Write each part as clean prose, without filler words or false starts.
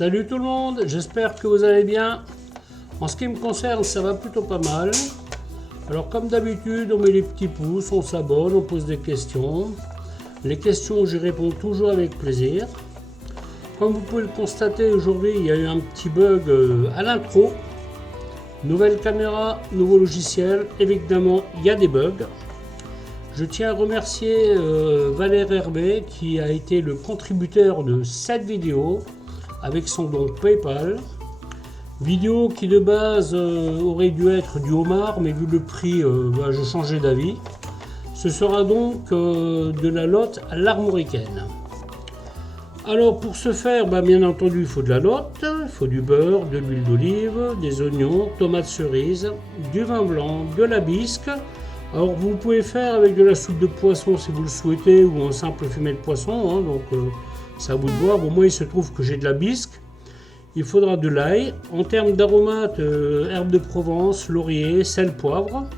Salut tout le monde, j'espère que vous allez bien. En ce qui me concerne, ça va plutôt pas mal. Alors comme d'habitude, on met les petits pouces, on s'abonne, on pose des questions. Les questions, j'y réponds toujours avec plaisir. Comme vous pouvez le constater, aujourd'hui, il y a eu un petit bug à l'intro. Nouvelle caméra, nouveau logiciel, évidemment, il y a des bugs. Je tiens à remercier Valère Herbet qui a été le contributeur de cette vidéo avec son don PayPal. Vidéo qui de base aurait dû être du homard, mais vu le prix, j'ai changé d'avis. Ce sera donc de la lotte à l'armoricaine. Alors pour ce faire, bien entendu, il faut de la lotte, il faut du beurre, de l'huile d'olive, des oignons, tomates cerises, du vin blanc, de la bisque. Alors vous pouvez faire avec de la soupe de poisson si vous le souhaitez, ou un simple fumet de poisson, donc c'est à vous de voir. Bon, moi il se trouve que j'ai de la bisque. Il faudra de l'ail. En termes d'aromates, herbes de Provence, laurier, sel, poivre,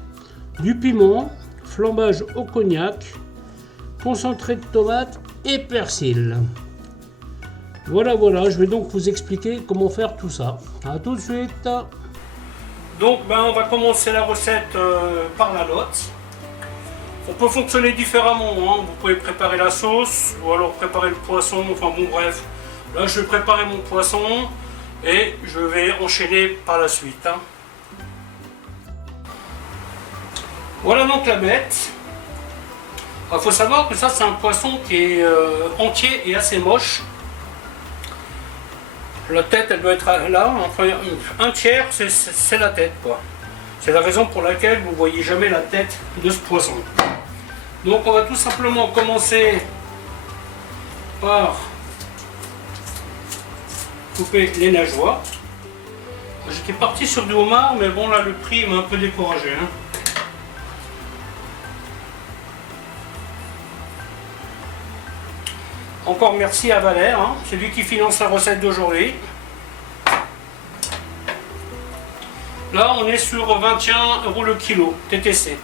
du piment, flambage au cognac, concentré de tomate et persil. Voilà, je vais donc vous expliquer comment faire tout ça. A tout de suite. Donc on va commencer la recette par la lotte. On peut fonctionner différemment, vous pouvez préparer la sauce ou alors préparer le poisson, enfin bon bref. Là je vais préparer mon poisson et je vais enchaîner par la suite. Voilà donc la bête. Il faut savoir que ça c'est un poisson qui est entier et assez moche. La tête elle doit être là, enfin un tiers c'est la tête quoi. C'est la raison pour laquelle vous ne voyez jamais la tête de ce poisson. Donc on va tout simplement commencer par couper les nageoires. J'étais parti sur du homard, mais bon là le prix m'a un peu découragé. Encore merci à Valère, c'est lui qui finance la recette d'aujourd'hui. Là on est sur 21 € le kilo, TTC.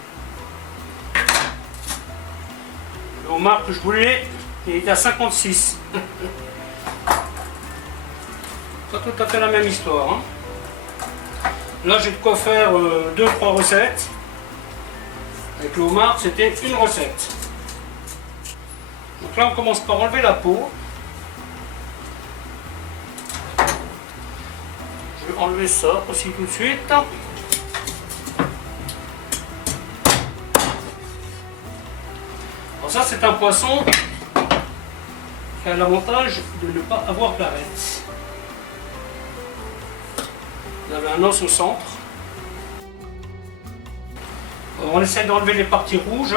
Le homard que je voulais, il est à 56. Pas tout à fait la même histoire. Là j'ai de quoi faire 2-3 recettes. Avec le homard c'était une recette. Donc là on commence par enlever la peau. Je vais enlever ça aussi tout de suite. Alors ça c'est un poisson qui a l'avantage de ne pas avoir d'arête. Vous avez un os au centre. On essaie d'enlever les parties rouges.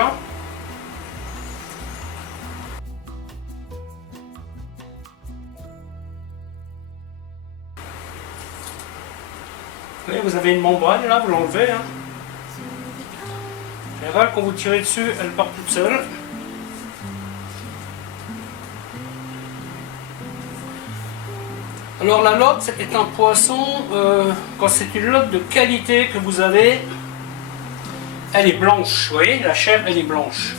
Vous voyez, vous avez une membrane là, vous l'enlevez. En général, quand vous tirez dessus, elle part toute seule. Alors la lotte est un poisson, quand c'est une lotte de qualité que vous avez, elle est blanche, vous voyez, la chair elle est blanche.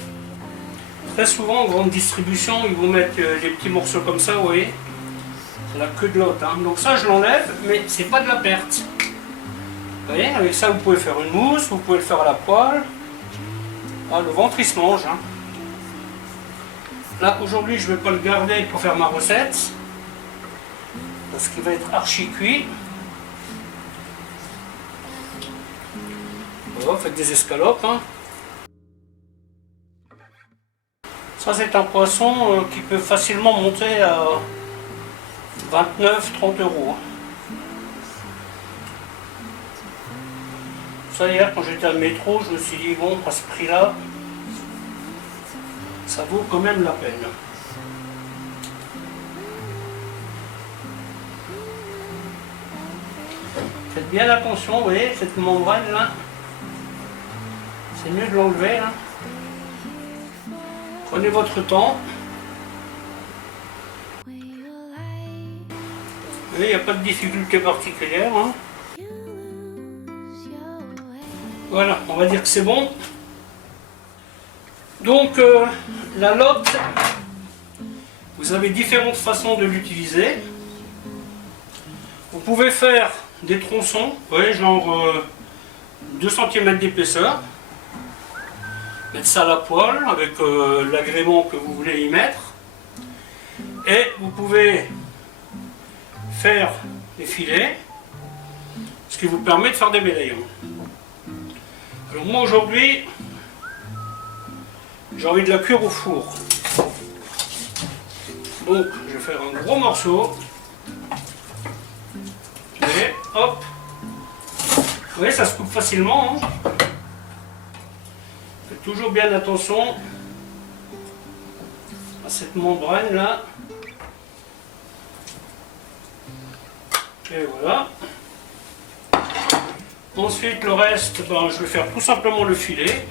Très souvent en grande distribution, ils vous mettent des petits morceaux comme ça, vous voyez. C'est la queue de lotte, donc ça je l'enlève, mais c'est pas de la perte. Vous voyez, avec ça vous pouvez faire une mousse, vous pouvez le faire à la poêle. Le ventre il se mange. Là aujourd'hui je ne vais pas le garder pour faire ma recette. Parce qu'il va être archi cuit. Voilà, faites des escalopes. Ça c'est un poisson qui peut facilement monter à 29-30 €. Ça hier quand j'étais à métro, je me suis dit bon à ce prix là, ça vaut quand même la peine. Faites bien attention, vous voyez, cette membrane là, c'est mieux de l'enlever. Prenez votre temps. Vous voyez, il n'y a pas de difficulté particulière. Voilà, on va dire que c'est bon. Donc la lotte, vous avez différentes façons de l'utiliser. pouvez faire des tronçons, vous voyez, genre 2 cm d'épaisseur. Mettre ça à la poêle avec l'agrément que vous voulez y mettre. Et vous pouvez faire des filets, ce qui vous permet de faire des médaillons. Alors moi aujourd'hui, j'ai envie de la cuire au four. Donc je vais faire un gros morceau. Et hop. Vous voyez, ça se coupe facilement. Hein. Faites toujours bien attention à cette membrane là. Et voilà. Ensuite le reste, je vais faire tout simplement le filet.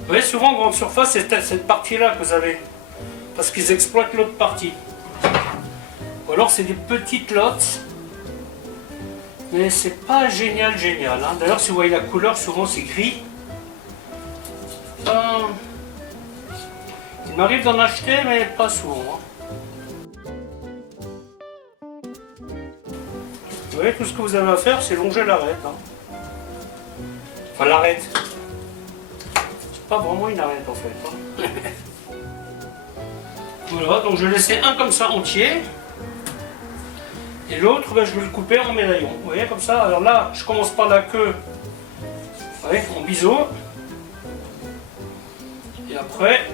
Vous voyez, souvent en grande surface, c'est cette partie-là que vous avez. Parce qu'ils exploitent l'autre partie. Ou alors c'est des petites lottes. Mais c'est pas génial. Hein. D'ailleurs, si vous voyez la couleur, souvent c'est gris. Il m'arrive d'en acheter, mais pas souvent. Hein. Vous voyez, tout ce que vous avez à faire, c'est longer l'arête. Hein. Enfin, l'arête. C'est pas vraiment une arête en fait. Hein. Voilà, donc je vais laisser un comme ça entier. Et l'autre, je vais le couper en médaillon. Vous voyez, comme ça. Alors là, je commence par la queue. Vous voyez, en biseau. Et après,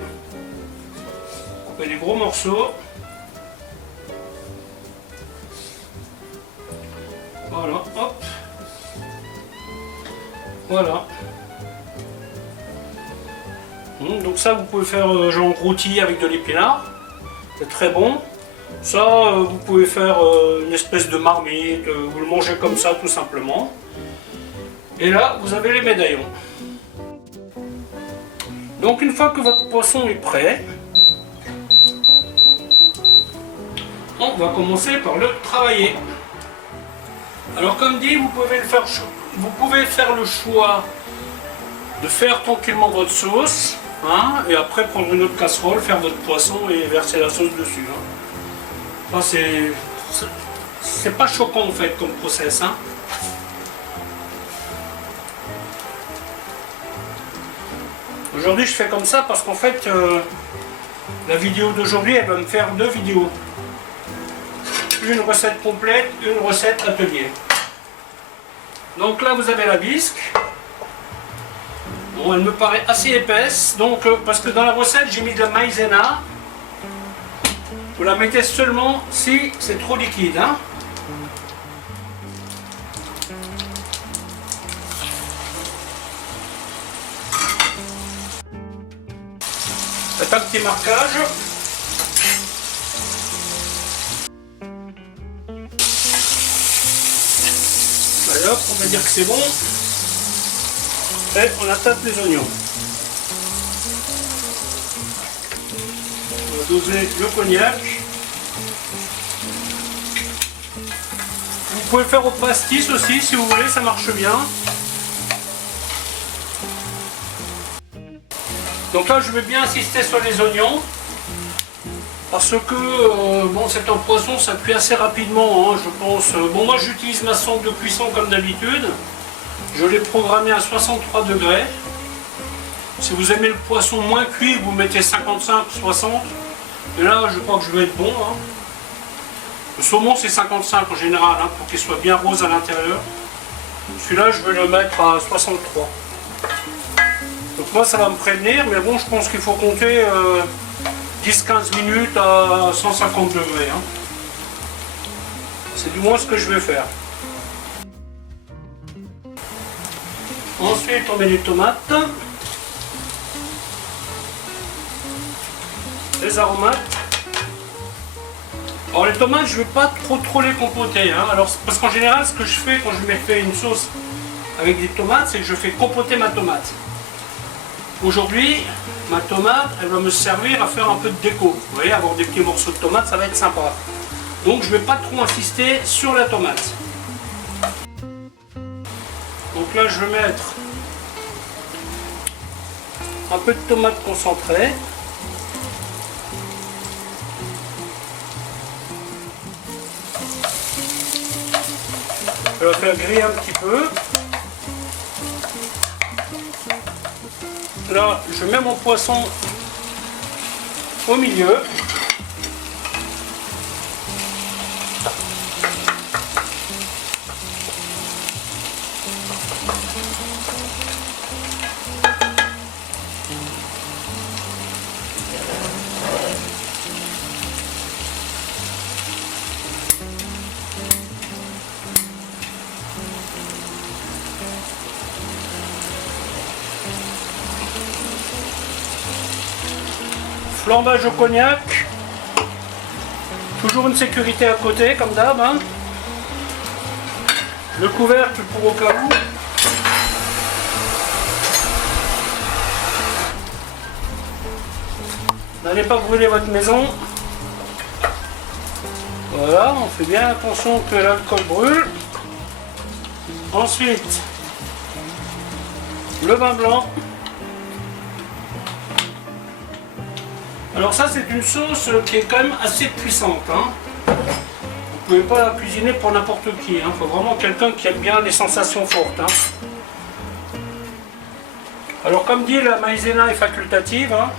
couper des gros morceaux. Voilà, hop. Voilà. Donc ça, vous pouvez faire genre rôti avec de l'épinard. C'est très bon. Ça, vous pouvez faire une espèce de marmite, vous le mangez comme ça tout simplement. Et là, vous avez les médaillons. Donc une fois que votre poisson est prêt, on va commencer par le travailler. Alors comme dit, vous pouvez faire le choix de faire tranquillement votre sauce, hein, et après prendre une autre casserole, faire votre poisson et verser la sauce dessus. Hein. Enfin, c'est pas choquant en fait comme process. Hein. Aujourd'hui je fais comme ça parce qu'en fait la vidéo d'aujourd'hui elle va me faire 2 vidéos. Une recette complète, une recette atelier. Donc là vous avez la bisque. Bon, elle me paraît assez épaisse, donc parce que dans la recette j'ai mis de la maïzena. Vous la mettez seulement si c'est trop liquide. Hein. Faites un petit marquage. Allez hop, on va dire que c'est bon. Et on attaque les oignons. On va doser le cognac. Vous pouvez le faire au pastis aussi si vous voulez, ça marche bien. Donc là je vais bien insister sur les oignons. Parce que bon, c'est un poisson, ça cuit assez rapidement, hein, je pense. Bon, moi j'utilise ma sonde de cuisson comme d'habitude. Je l'ai programmé à 63 degrés. Si vous aimez le poisson moins cuit, vous mettez 55, 60. Et là, je crois que je vais être bon. Hein. Le saumon, c'est 55 en général, hein, pour qu'il soit bien rose à l'intérieur. Celui-là, je vais le mettre à 63. Donc moi, ça va me prévenir, mais bon, je pense qu'il faut compter 10-15 minutes à 150 degrés. Hein. C'est du moins ce que je vais faire. Ensuite, on met les tomates, les aromates. Alors les tomates, je ne vais pas trop les compoter. Hein. Alors, parce qu'en général, ce que je fais quand je me fais une sauce avec des tomates, c'est que je fais compoter ma tomate. Aujourd'hui, ma tomate, elle va me servir à faire un peu de déco. Vous voyez, avoir des petits morceaux de tomate, ça va être sympa. Donc je ne vais pas trop insister sur la tomate. Donc là, je vais mettre un peu de tomate concentrée. Je vais la faire griller un petit peu. Là, je mets mon poisson au milieu. Flambage au cognac. Toujours une sécurité à côté, comme d'hab. Hein. Le couvercle pour au cas où. N'allez pas brûler votre maison. Voilà, on fait bien attention que l'alcool brûle. Ensuite, le vin blanc. Alors ça, c'est une sauce qui est quand même assez puissante. Hein. Vous ne pouvez pas la cuisiner pour n'importe qui. Il faut vraiment quelqu'un qui aime bien les sensations fortes. Hein. Alors comme dit, la maïzena est facultative. Hein.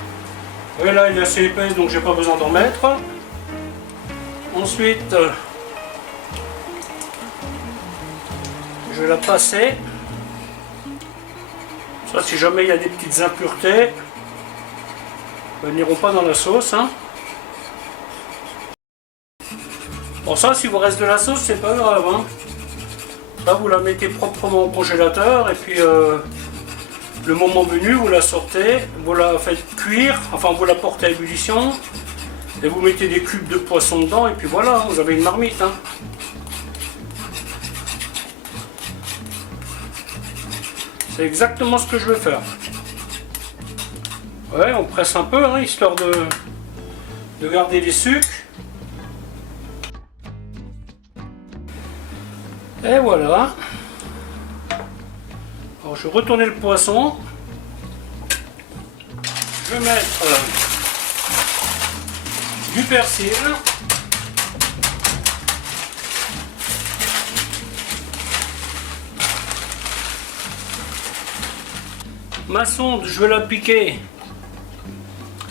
Et là, elle est assez épaisse, donc j'ai pas besoin d'en mettre. Ensuite, je vais la passer. Ça, si jamais il y a des petites impuretés, elles n'iront pas dans la sauce. Hein. Bon, ça, si vous reste de la sauce, c'est pas grave. Hein. Ça, vous la mettez proprement au congélateur et puis le moment venu, vous la sortez, vous la faites cuire, enfin vous la portez à ébullition et vous mettez des cubes de poisson dedans et puis voilà, vous avez une marmite. Hein. C'est exactement ce que je vais faire. Ouais, on presse un peu, hein, histoire de garder les sucres. Et voilà. Alors, je vais retourner le poisson. Je vais mettre du persil. Ma sonde, je vais la piquer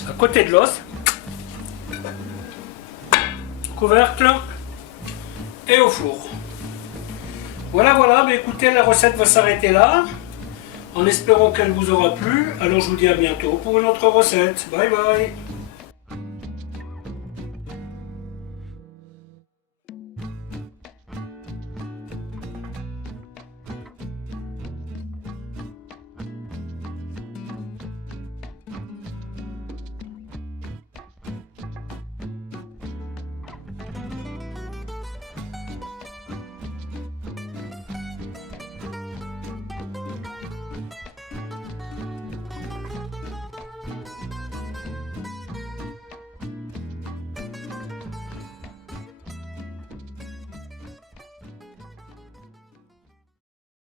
à côté de l'os. Couvercle et au four. Voilà, mais écoutez, la recette va s'arrêter là. En espérant qu'elle vous aura plu. Alors je vous dis à bientôt pour une autre recette. Bye bye.